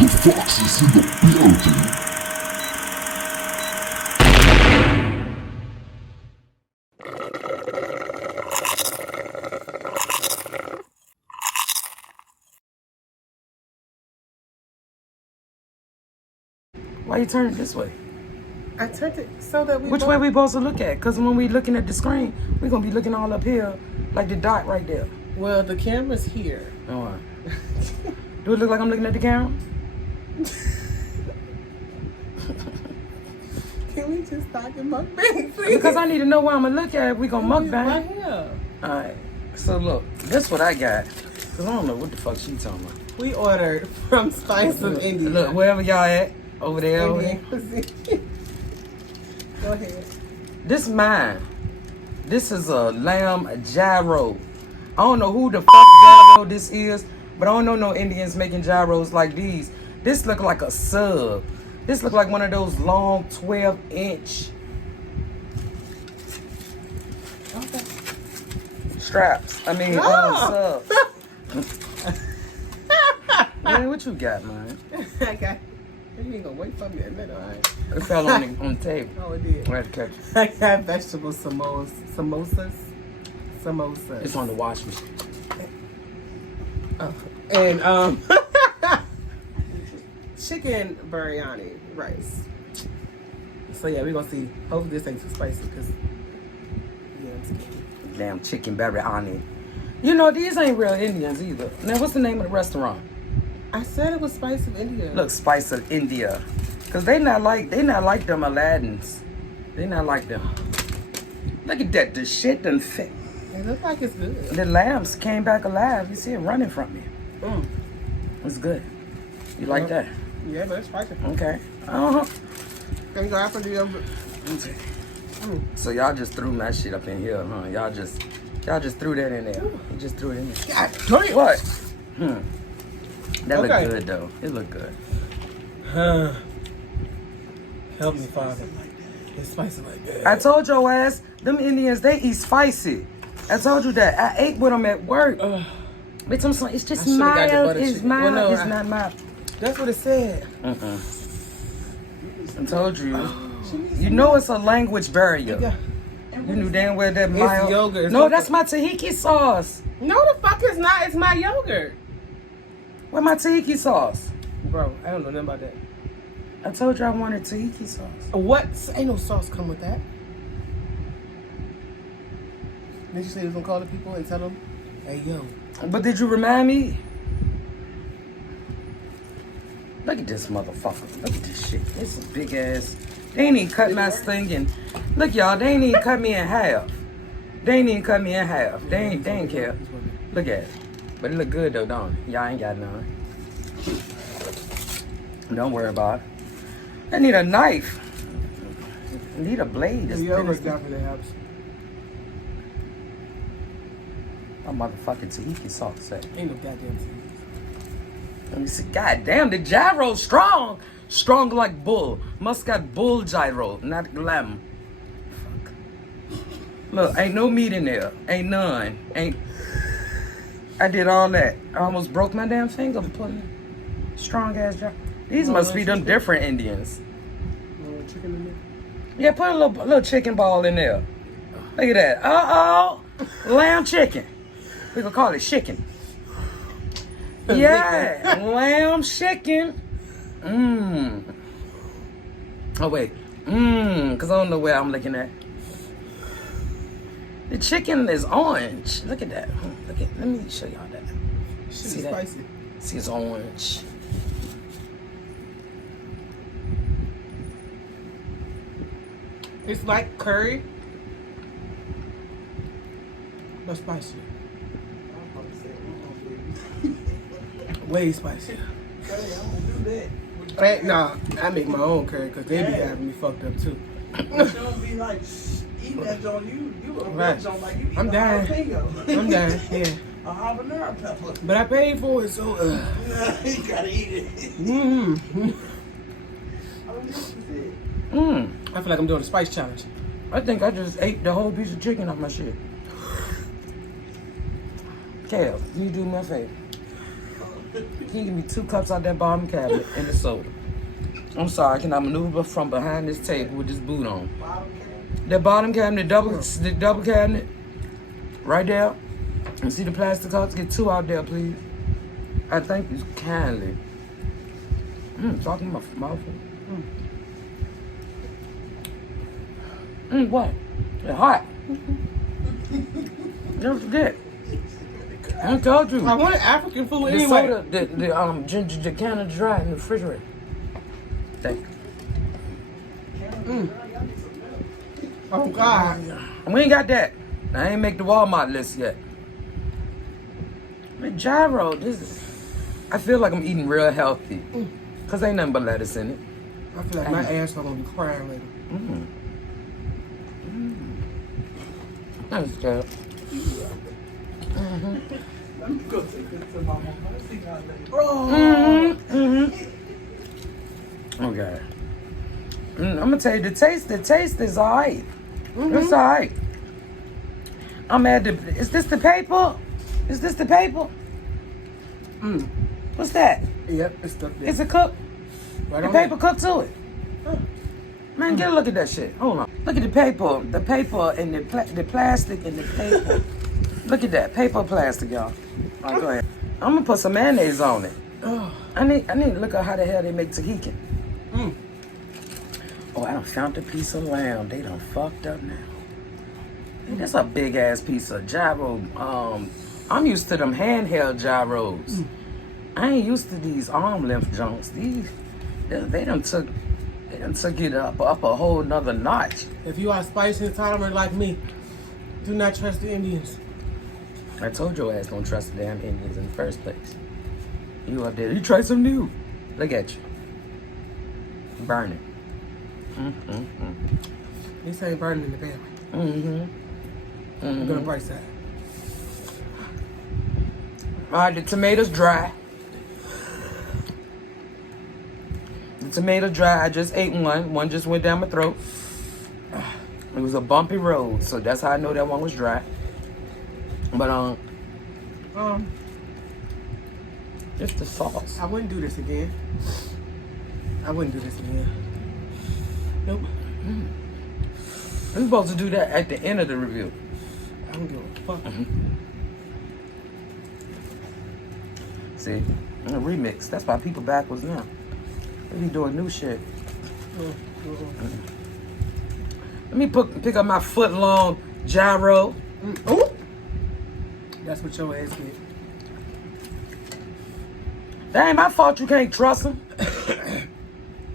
The fox is in the building. Why you turn it this way? I turned it so that we Which way we supposed to look at? Because when we looking at the screen, we going to be looking all up here, like the dot right there. Well, the camera's here. All right. Do it look like I'm looking at the camera? Can we just talk in mukbang, please? Because I need to know where I'm going to look at if we going to mukbang. Right here. All right. So look, this what I got. Because I don't know what the fuck she talking about. We ordered from Spice of Indian. Look, wherever y'all at. Over there. Over there. Indian cuisine. Go ahead. This mine. This is a lamb gyro. I don't know who the fuck gyro this is, but I don't know no Indians making gyros like these. This look like a sub. This look like one of those long 12-inch straps. I mean, subs. Man, what you got, man? I got. You ain't gonna wait for me a minute, all right? It fell on the table. Oh, it did. I had to catch it. I got vegetable samosas. It's on the wash machine. Oh. And chicken biryani rice. So yeah, we're gonna see. Hopefully this ain't too spicy because yeah, I'm scared. Damn chicken biryani. You know, these ain't real Indians either. Now, what's the name of the restaurant? I said it was Spice of India. Look, Spice of India. Cause they not like them Aladdins. They not like them. Look at that, the shit done fit. It looks like it's good. The lambs came back alive. You see it running from me. It's good. You like that? Yeah, but it's spicy. Okay. Uh-huh. Can you go after the Okay. So y'all just threw my shit up in here, huh? Y'all just threw that in there. You just threw it in there. God damn. What? That Okay. look good though. It look good. Help me, Father. It's spicy like that. I told your ass, them Indians, they eat spicy. I told you that. I ate with them at work. But I'm saying, it's just I should've got the mild. butter It's chicken. mild. Well, no, It's not mild. That's what it said. I told you. You know it's a language barrier. Yeah. You knew damn well that mild. yogurt. It's No, like that's my tahiki sauce. No, the fuck it's not. It's my yogurt. Where my tahiki sauce? Bro, I don't know nothing about that. I told you I wanted tahiki sauce. What? Ain't no sauce come with that. Did you say you was gonna call the people and tell them, hey, yo. But did you remind me? Look at this motherfucker. Look at this shit. It's a big ass. They ain't even cut my stinging. Look, y'all, they ain't even cut me in half. They ain't even cut me in half. They ain't care. Look at it. But it look good though, don't it? Y'all ain't got none. Don't worry about it. I need a knife. I need a blade. The yogurt definitely helps. My motherfucking tahiki sauce set. Ain't no goddamn tea. Let me see. God damn, the gyro strong. Strong like bull. Muscat bull gyro, not lamb. Fuck. Look, ain't no meat in there. Ain't none. Ain't. I did all that. I almost broke my damn finger putting strong ass gyro. These must be them different Indians. Chicken in there? Yeah, put a little chicken ball in there. Look at that. Uh-oh. Lamb chicken. We gonna call it chicken. Yeah, lamb chicken. Oh wait, cause I don't know where I'm looking at. The chicken is orange. Look at that. Look at. Let me show y'all that. See that? Spicy. See, it's orange. It's like curry, but spicy. Way spicier. Nah, I make my own curry because they be having me fucked up too. Don't be like eating that on you. You a Right. on like you eat I'm a dying. jalapeno. I'm dying, yeah. A habanero pepper. But I paid for it, so You gotta eat it. I feel like I'm doing a spice challenge. I think I just ate the whole piece of chicken off my shit. Cal, you do me a favor. Can you give me 2 cups out that bottom cabinet and the soda? I'm sorry, can I maneuver from behind this table with this boot on? The bottom cabinet, the double cabinet, right there. And see the plastic cups? Get 2 out there, please. I thank you kindly. Talking my mouthful. What? It's hot. Don't forget. I told you. I wanted African food The anyway. soda, the ginger, the can of dry in the refrigerator. Thank you. Oh God. We ain't got that. I ain't make the Walmart list yet. But gyro, I feel like I'm eating real healthy. Cause ain't nothing but lettuce in it. I feel like my ass is gonna be crying later. That's good. Let me go take this to my mom. Let's see how later. Okay. I'm gonna tell you the taste is alright. It's alright. I'm at the. Is this the paper? Is this the paper? What's that? Yep, it's stuck there. It's a cook. Right The on paper there. cooked to it. Man, get a look at that shit. Hold on. Look at the paper and the plastic and the paper. Look at that paper plastic, y'all. All right, go ahead. I'm gonna put some mayonnaise on it. I need to look at how the hell they make tahini. Oh, I done found a piece of lamb. They done fucked up now. Man, that's a big ass piece of gyro. I'm used to them handheld gyros. I ain't used to these arm length junks. They done took it up a whole nother notch. If you are spice intolerant like me, do not trust the Indians. I told your ass don't trust the damn Indians in the first place. You up there, you try something new. Look at you. Burning. This ain't burning in the family. I'm gonna price that. All right, the tomatoes dry. The tomato dry. I just ate one. One just went down my throat. It was a bumpy road, so that's how I know that one was dry. But it's the sauce. I wouldn't do this again. Nope. We're supposed to do that at the end of the review. I don't give a fuck. See, a remix. That's why people backwards now. They be doing new shit. Let me pick up my foot long gyro. Ooh. That's what your ass get. That ain't my fault you can't trust him.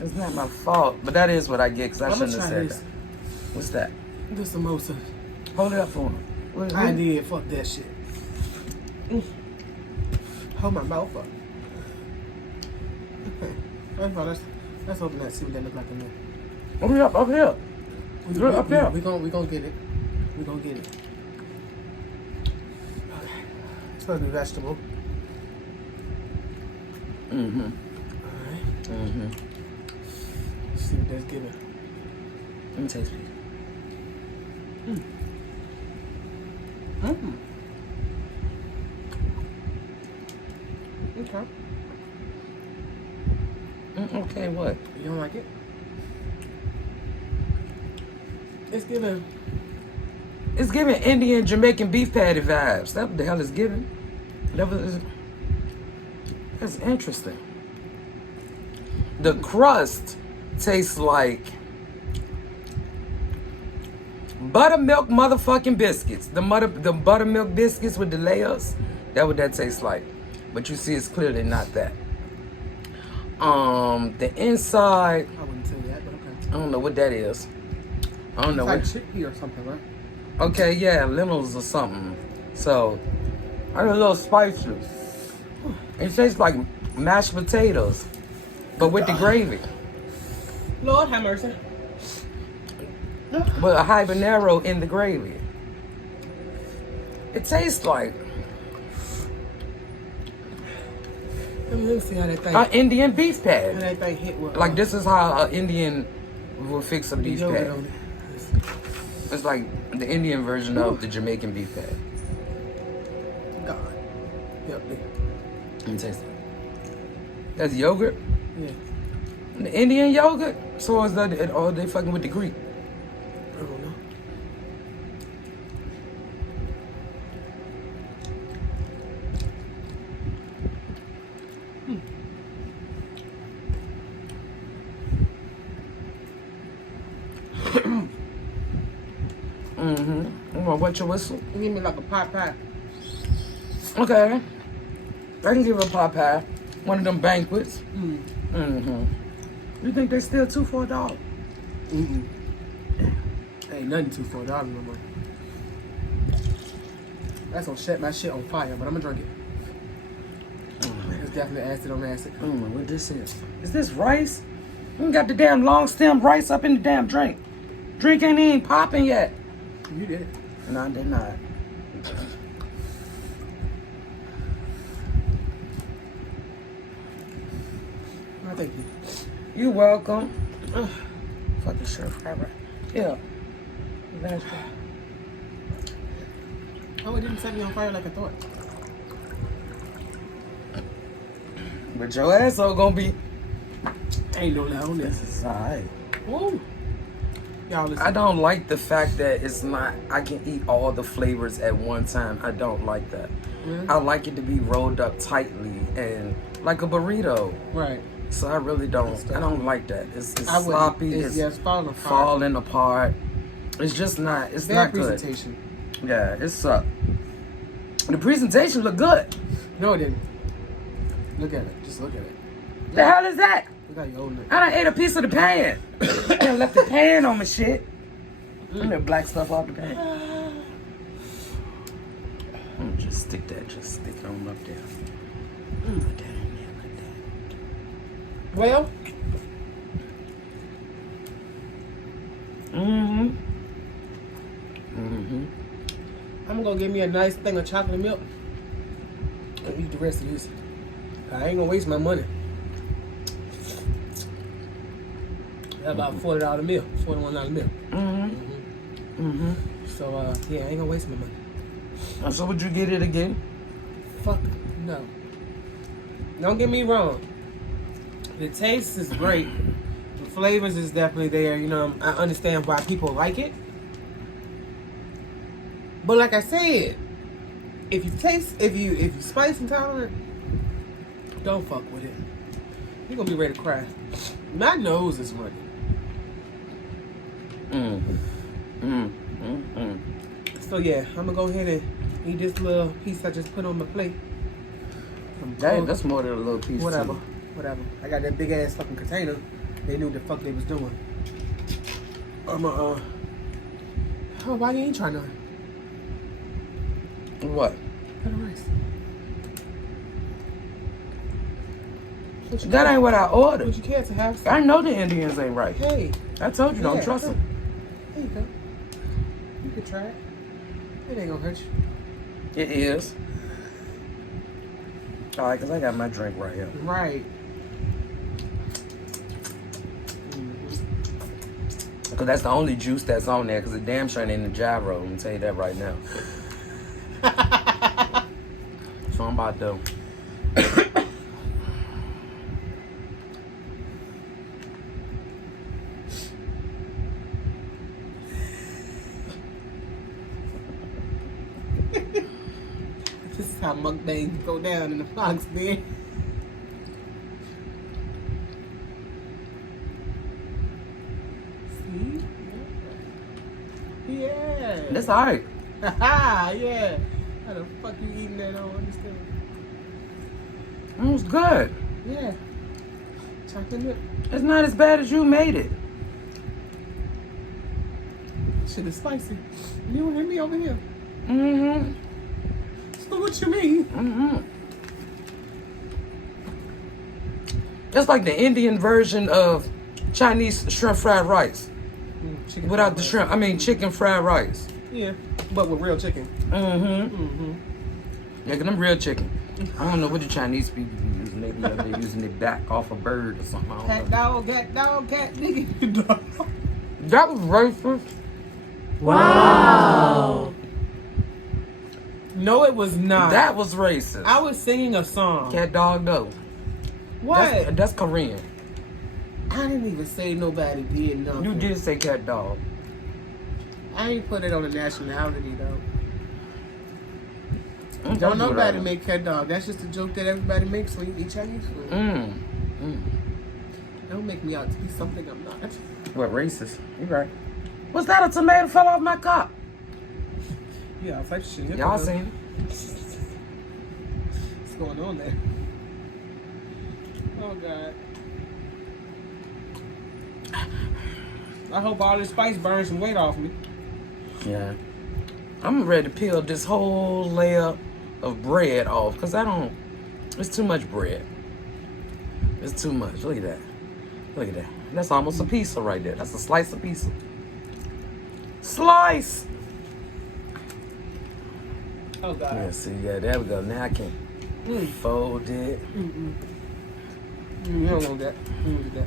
It's not my fault, but that is what I get because I I'ma shouldn't have try said this. that. What's that? The samosa. Hold it up for him. I did. Fuck that shit. Hold my mouth up. Okay. First of all, let's open that. See what that look like in there. Hold it up here. Look up there. We gonna get it. We gonna get it. Okay. It's gonna be vegetable. Alright. Let's see what that's giving. Let me taste it. Okay. Okay, what? You don't like it? It's giving. It's giving Indian Jamaican beef patty vibes. That's what the hell it's giving. That's interesting. The crust tastes like buttermilk motherfucking biscuits. The buttermilk biscuits with the layers. That's what that tastes like. But you see, it's clearly not that. The inside, I wouldn't say that, but okay. I don't know what that is. I don't know It's what. like chickpea or something, right? Okay, yeah, lentils or something. So, I got a little spicy. It tastes like mashed potatoes, but with the gravy. Lord have mercy. With a habanero in the gravy. It tastes like Let me see how that thing. an Indian beef How patty. that thing hit with. Like this is how an Indian will fix a beef yogurt patty. on it. It's like the Indian version of the Jamaican beef patty. God. Help me. Let me taste it. That's yogurt? Yeah. The Indian yogurt? So is that, or they fucking with the Greek? I don't know. You want to wet your whistle? Give me like a pot pie. Okay. I can give her a pot pie. One of them banquets. Mm. You think they still $2 for $1? Ain't nothing $2 for $1 no more. That's gonna set my shit on fire, but I'm gonna drink it. It's definitely acid on acid. I don't know what this is. Is this rice? You got the damn long stem rice up in the damn drink. Drink ain't even popping yet. You did it. No, I did not. Oh, thank you. You welcome. Fucking sure fried rice. Yeah. That's right. Oh, it didn't set me on fire like I thought. But your asshole gonna be. Ain't no lie on this. It's alright. Woo. Y'all listen. I don't like the fact that it's not, I can eat all the flavors at one time. I don't like that. Mm-hmm. I like it to be rolled up tightly and like a burrito. Right. So I really don't, I don't like that. It's sloppy, it's falling apart. falling apart. It's just not, it's Bad not good. presentation. Yeah, it sucked. The presentation looked good. No, it didn't. Look at it. Just look at it. The hell is that? Look how you holding it. I done ate a piece of the pan. I done left the pan on my shit. And the black stuff off the pan. I'm gonna just stick it on up there. Put that in there like that. Well, I'm gonna give me a nice thing of chocolate milk and eat the rest of this. I ain't gonna waste my money. That's about $40 a meal, $41 a meal. So yeah, I ain't gonna waste my money. So would you get it again? Fuck no. Don't get me wrong. The taste is great. The flavors is definitely there. You know, I understand why people like it. But like I said, if you spice intolerant, don't fuck with it. You're gonna be ready to cry. My nose is running. So yeah, I'm gonna go ahead and eat this little piece I just put on my plate. That's more than a little piece. Whatever. Too. Whatever. I got that big ass fucking container. They knew what the fuck they was doing. Oh, why you ain't trying to? What? Cut the rice. That ain't what I ordered. Would you care to have some? I know the Indians ain't right. Hey. I told you, don't Yeah, trust come. them. There you go. You can try it. It ain't gonna hurt you. It is. All right, because I got my drink right here. Right. Because that's the only juice that's on there. Because the damn sure ain't in the gyro. I'm going to tell you that right now. So I'm about to... This is how mukbangs go down in the Fox, man. See? Yeah. That's all right. Haha, yeah. How the fuck you eating that? I don't understand. It was good. Yeah. Chocolate milk. It's not as bad as you made it. Shit is spicy. You don't hear me over here. Mm-hmm. So what you mean? Mm-hmm. It's like the Indian version of Chinese shrimp fried rice. Chicken Without fried the rice. shrimp. I mean chicken fried rice. Yeah, but with real chicken. Mm-hmm. Yeah, 'cause them real chicken. I don't know what the Chinese people be using. Maybe they're using it back off a bird or something. I don't know. Cat nigga. Dog. That was racist. Wow. No, it was not. That was racist. I was singing a song. Cat dog though. What? That's Korean. I didn't even say nobody did nothing. You did say cat dog. I ain't put it on the nationality though. Don't Don't do nobody that. make cat dog. That's just a joke that everybody makes when you eat Chinese food. Don't make me out to be something I'm not. What, racist? You right. What's that? A tomato fell off my cup. Yeah, it's like shit. Y'all seen it? What's going on there? Oh God. I hope all this spice burns some weight off me. Yeah. I'm ready to peel this whole layer of bread off because it's too much bread. It's too much. Look at that. Look at that. That's almost a pizza right there. That's a slice of pizza. Slice! Oh God. Yeah, see, yeah, there we go. Now I can fold it. You don't know that. You don't do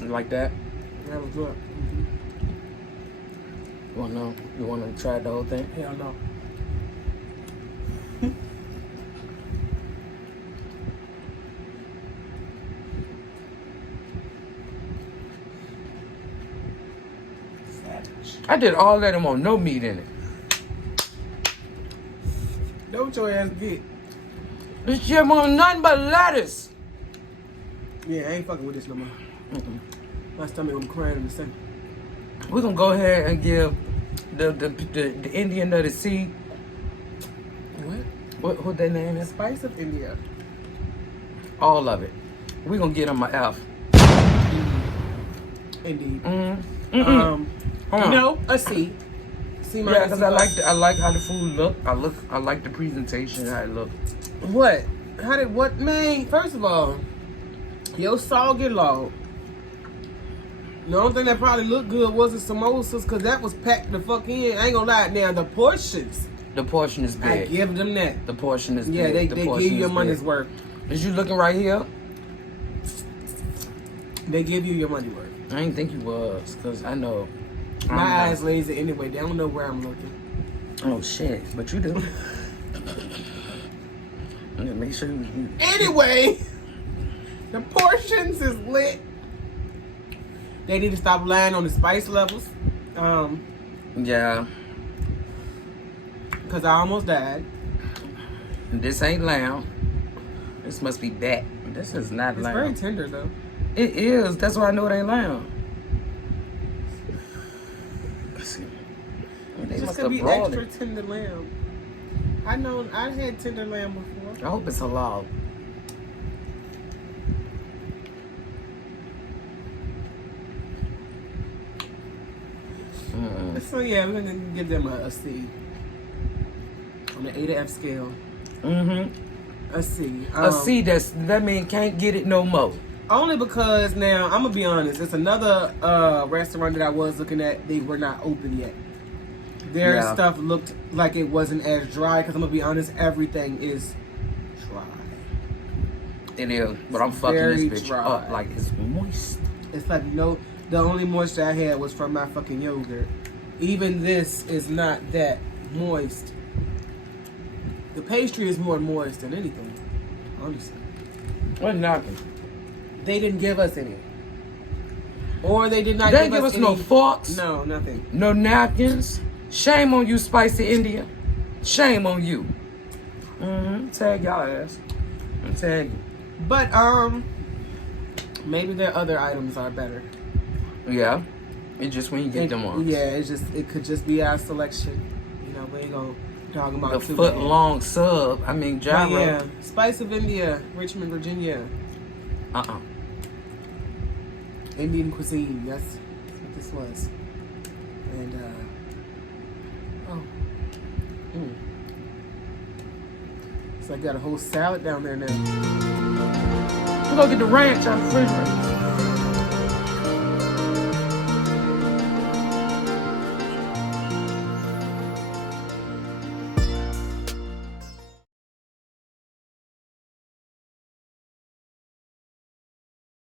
that. Like that. That was good. You wanna try the whole thing? Hell no. Savage. I did all that and want no meat in it. Know what your ass get. This shit want nothing but lettuce. Yeah, I ain't fucking with this no more. My stomach gonna be crying in a second. We're gonna go ahead and give the Indian of the sea. What their name is? Spice of India. All of it. We're gonna get them an F. Indeed. Hold on. No, a C. C minus. Yeah, because I like how the food look. I like the presentation, how it look. What? How did what? Man, first of all, your salt get low. The only thing that probably looked good was the samosas, because that was packed the fuck in. I ain't gonna lie. Now, the portions, The portion is I big. give them that. The portion is Yeah, big. they The give portion you your is money's big. worth. Is you looking right here? They give you your money worth. I didn't think you was, because I know. My eyes lazy anyway. They don't know where I'm looking. Oh, shit. But you do. Yeah, make sure you... Anyway, the portions is lit. They need to stop lying on the spice levels. Yeah. Because I almost died. This ain't lamb. This must be bat. This is not It's lamb. very tender though. It is. That's why I know it ain't lamb. Let's see. They It just must could have be brought extra it. tender lamb. I know I had tender lamb before. I hope it's halal. So yeah, we're gonna give them a C. On the A to F scale. A C. A C that mean can't get it no more. Only because now, I'm gonna be honest, it's another restaurant that I was looking at, they were not open yet. Their Yeah. stuff looked like it wasn't as dry, because I'm gonna be honest, everything is dry. It is, but I'm fucking Very this bitch dry. up like it's moist. It's like the only moisture I had was from my fucking yogurt. Even this is not that moist. The pastry is more moist than anything, honestly. What napkin? They didn't give us any. Or they did not They didn't give us any. no forks, No, nothing. no napkins. Shame on you, Spicy India. Shame on you. Tag y'all ass. I'm tag you. But maybe their other items are better. Yeah. It's just when you get them on. Yeah, it could just be our selection. You know, we ain't gonna talk about The too foot bad. long sub. I mean But gyro. yeah, Spice of India, Richmond, Virginia. Indian cuisine. That's what this was. And so I got a whole salad down there now. We're gonna get the ranch out of the refrigerator.